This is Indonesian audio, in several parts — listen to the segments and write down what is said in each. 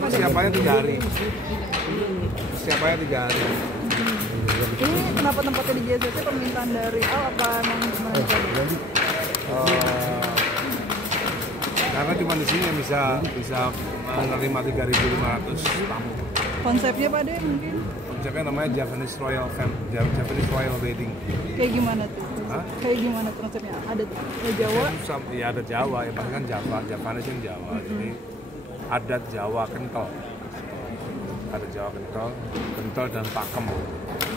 Persiapannya 3 hari. Persiapannya 3 hari. Ini kenapa tempatnya di JCC, permintaan dari Al apa emang gimana? Karena cuma di sini yang bisa menerima 3.500 tamu. Konsepnya Pak De mungkin? Konsepnya namanya Japanese Royal Wedding. Kayak gimana tuh? Hah? Kayak gimana tuh konsepnya? Ada Jawa? Ya ada Jawa, ya pasti kan Japanese yang Jawa. Jadi adat Jawa kental. Ada Jawa kental dan pakem.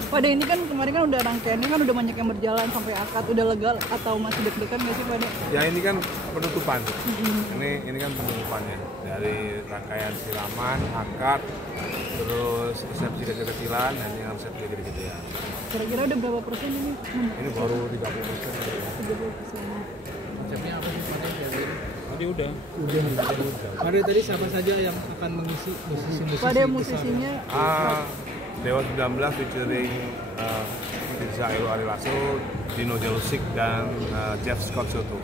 Pada ini kan kemarin kan udah rangkaiannya kan udah banyak yang berjalan sampai akad, udah legal atau masih deg-degan nggak sih Pada? Ya ini kan penutupan. Ini kan penutupannya dari rangkaian siraman, akad, terus resepsi kecil-kecilan, dan ini resepsi gede-gedean. Kira-kira udah berapa persen ini? Ini baru 30%. 30%. Konsepnya apa sih Pada? Tadi udah. Pada tadi siapa saja yang akan mengisi musisi-musisi? Pada musisinya Dewa 19 featuring Firza Elo Arilaso, Dino Jelusik, dan Jeff Scott Soto.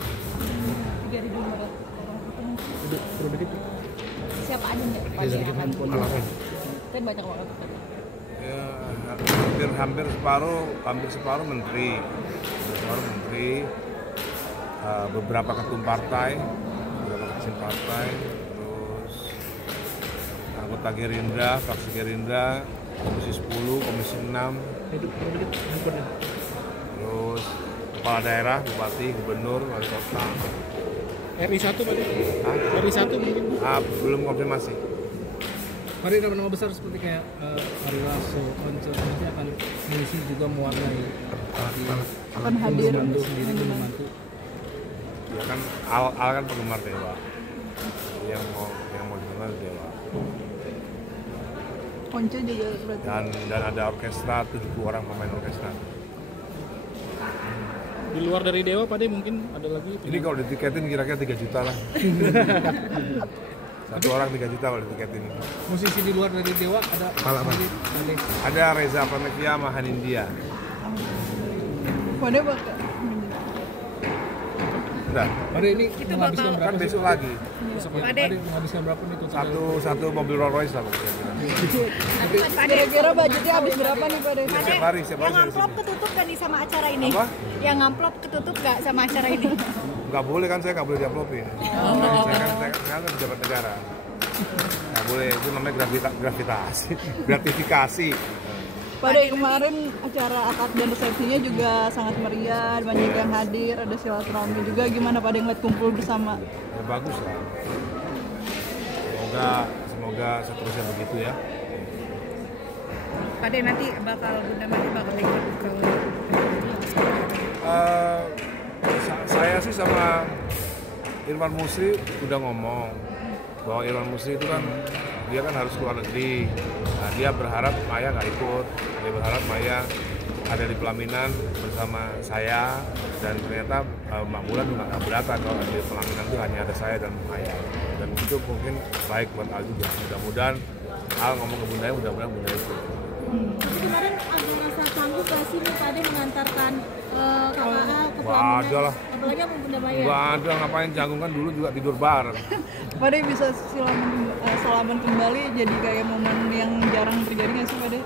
3.500 orang. Siapa aja nih? Kan banyak banget. Ya, hampir separuh menteri, beberapa ketum partai, terus anggota Gerindra, fraksi Gerindra, Komisi 10, Komisi 6, terus kepala daerah, bupati, gubernur, wali kota. RI 1 Pak? RI 1 mungkin? Belum konfirmasi. Mari nama besar seperti kayak Ari Lasso, Once nanti akan mengisi juga mewarnai Akan hadir sendiri membantu. Ya kan Al kan penggemar Dewa. Yang mau dikenal Dewa. Once juga berarti. Dan ada orkestra, 70 orang pemain orkestra. Di luar dari Dewa Pada mungkin ada lagi. Ini kalau ditiketin kira-kira 3 juta lah. Satu orang 3 juta kalau ditiketin. Musisi di luar dari Dewa ada Ada Reza Pranevia sama Hanindia. Pada bakal. Udah. Pada ini menghabiskan berapa? Kan besok lagi. Pada menghabiskan berapa nih total? Satu mobil Rolls Royce lah. Kira-kira budgetnya habis berapa nih Pada? Setiap hari Yang saya amplop di sini. ketutup gak nih sama acara ini? Apa? Yang amplop ketutup gak sama acara ini? Nggak boleh kan, saya nggak boleh diaplopin. Saya kan pejabat negara. Nggak boleh, itu namanya gratifikasi. Pada kemarin acara akad dan resepsinya juga sangat meriah, banyak yang hadir, ada silaturahmi juga. Gimana Pada ngeliat kumpul bersama? Ya bagus lah. Semoga seterusnya begitu ya. Pada nanti Bunda Maya bakal ikut ke Saya sih sama Irfan Musri udah ngomong bahwa Irfan Musri itu kan dia kan harus keluar negeri. Nah, dia berharap Maya nggak ikut. Dia berharap Maya ada di pelaminan bersama saya, dan ternyata Mbak Mulan juga nggak keberatan kalau di pelaminan itu hanya ada saya dan Maya. Dan itu mungkin baik buat Al juga. Mudah-mudahan Al ngomong ke Bundanya, mudah-mudahan Bunda ikut. Tapi kemarin agak rasa canggung gak sih nih Pada mengantarkan kakak Al ke Wah, ada lah. apalagi sama Bunda Maya? Nggak ada, ngapain canggung, kan dulu juga tidur bareng. Pada bisa salaman kembali jadi kayak momen yang jarang terjadi nggak sih Pada?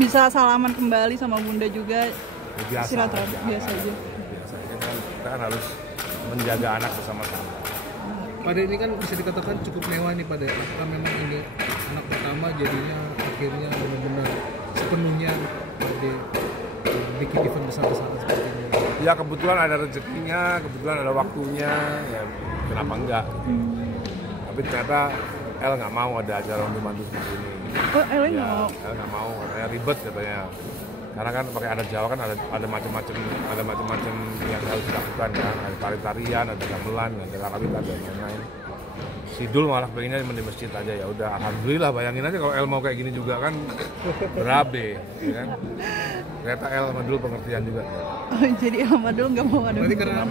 Bisa salaman kembali sama Bunda juga. Ya, biasa. Silaturahmi biasa aja. Biasa aja kan, kita kan harus menjaga anak bersama-sama. Pada ini kan bisa dikatakan cukup mewah nih Pada. Apakah memang ini anak pertama jadinya akhirnya benar-benar sepenuhnya Pada bikin event besar-besaran seperti ini? Ya kebetulan ada rezekinya, kebetulan ada waktunya, ya kenapa enggak? Tapi ternyata El nggak mau ada acara untuk mantu seperti ini. Oh, El nggak mau? El nggak mau, katanya ribet katanya. Karena kan pakai adat Jawa kan ada macam-macam yang harus dilakukan kan, ada tari-tarian, ada gamelan, ada larawit, ada lain-lain. Sidul malah pengennya di masjid aja, ya udah alhamdulillah. Bayangin aja kalau El mau kayak gini juga kan berabe, ya kan? Ternyata El sama dulu pengertian juga. Oh, jadi Ahmad dulu nggak mau ada. Berarti karena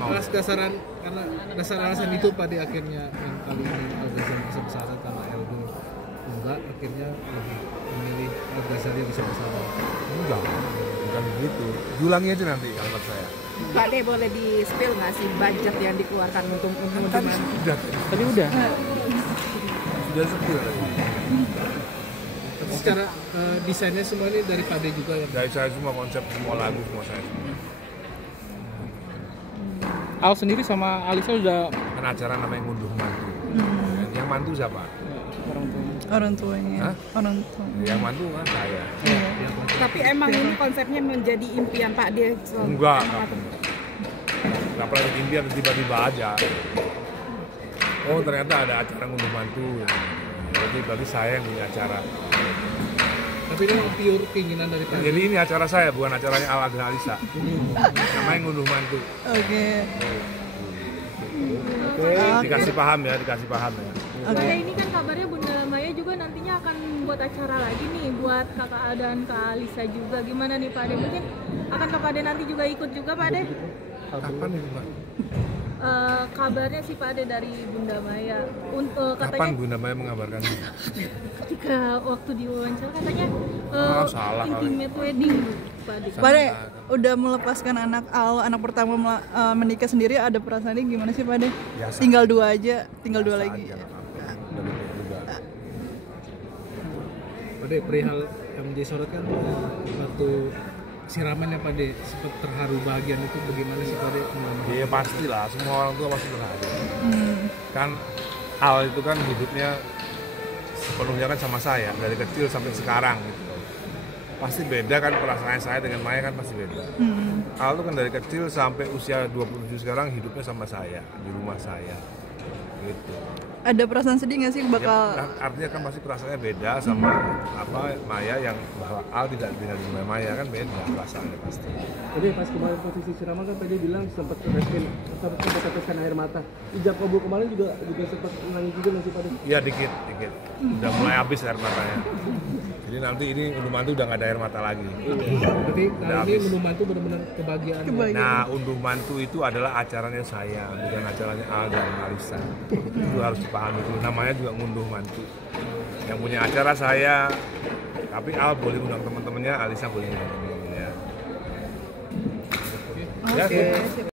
dasar alasan itu Pada akhirnya yang kali ini Al-Ghazali besar-besaran karena El dulu enggak, akhirnya lebih memilih Al-Ghazali bisa bersama. Enggak, bukan begitu. Diulangi aja nanti kalimat saya. Pak De boleh di spill nggak sih budget yang dikeluarkan untuk Tadi sudah. Tadi udah. Sudah sepi lah. Tapi secara desainnya semua ini dari Pade juga ya. Dari saya semua konsep, semua lagu, semua saya semua. Al sendiri sama Alisa udah Kan acara namanya ngunduh mantu. Yang mantu siapa? orang tua. Orang tuanya. Hah? Orang tua. Yang mantu kan saya. Tapi emang ini konsepnya menjadi impian Pak De. Enggak pernah impian, tiba-tiba aja. Oh ternyata ada acara ngunduh mantu. Jadi berarti saya yang punya acara. Tapi ini pure keinginan dari Pade. Jadi ini acara saya, bukan acaranya Al dan Alisa. Namanya ngunduh mantu. Oke. Dikasih paham ya. Oke. Ini kan kabarnya Bunda Maya juga nantinya akan buat acara lagi nih buat Kakak A dan Kak Alisa juga. Gimana nih Pak De? Mungkin akan Kak Ade nanti juga ikut juga Pak De? Kapan ini Mbak? Kabarnya sih Pak De dari Bunda Maya. Kapan Katanya Bunda Maya mengabarkan ini? ketika waktu diwawancara katanya salah kali. intimate wedding Pak De. Pak De, udah melepaskan anak pertama menikah sendiri, ada perasaannya gimana sih Pak De? Biasa. Tinggal dua aja, tinggal dua Biasa lagi. aja, nggak apa-apa. Udah begitu juga. Pade perihal yang menjadi sorot kan waktu siramannya Pade sempat terharu bahagian itu bagaimana sih Pade? Iya pastilah, semua orang tua pasti berharap. Kan Al itu kan hidupnya sepenuhnya kan sama saya dari kecil sampai sekarang gitu. Pasti beda kan perasaan saya dengan Maya kan pasti beda. Al itu kan dari kecil sampai usia 27 sekarang hidupnya sama saya di rumah saya gitu. Ada perasaan sedih nggak sih bakal? Ya, artinya kan pasti perasaannya beda sama Maya yang bahwa Al tidak tinggal di rumah Maya kan beda perasaannya pasti. Jadi pas kemarin posisi siraman kan PD bilang sempat teteskan air mata. Ijab kabul kemarin juga sempat nangis juga nggak sih Pak? Iya dikit. Udah mulai habis air matanya. Jadi nanti ini unduh mantu udah nggak ada air mata lagi. Berarti Udah kali ini habis. menurut mantu benar-benar kebahagiaan. Nah unduh mantu itu adalah acaranya saya, bukan acaranya Al dan Alisa. Itu harus dipahami dulu. Namanya juga ngunduh mantu. Yang punya acara saya, tapi Al boleh undang teman-temannya, Alisa boleh undang teman-temannya. Oke.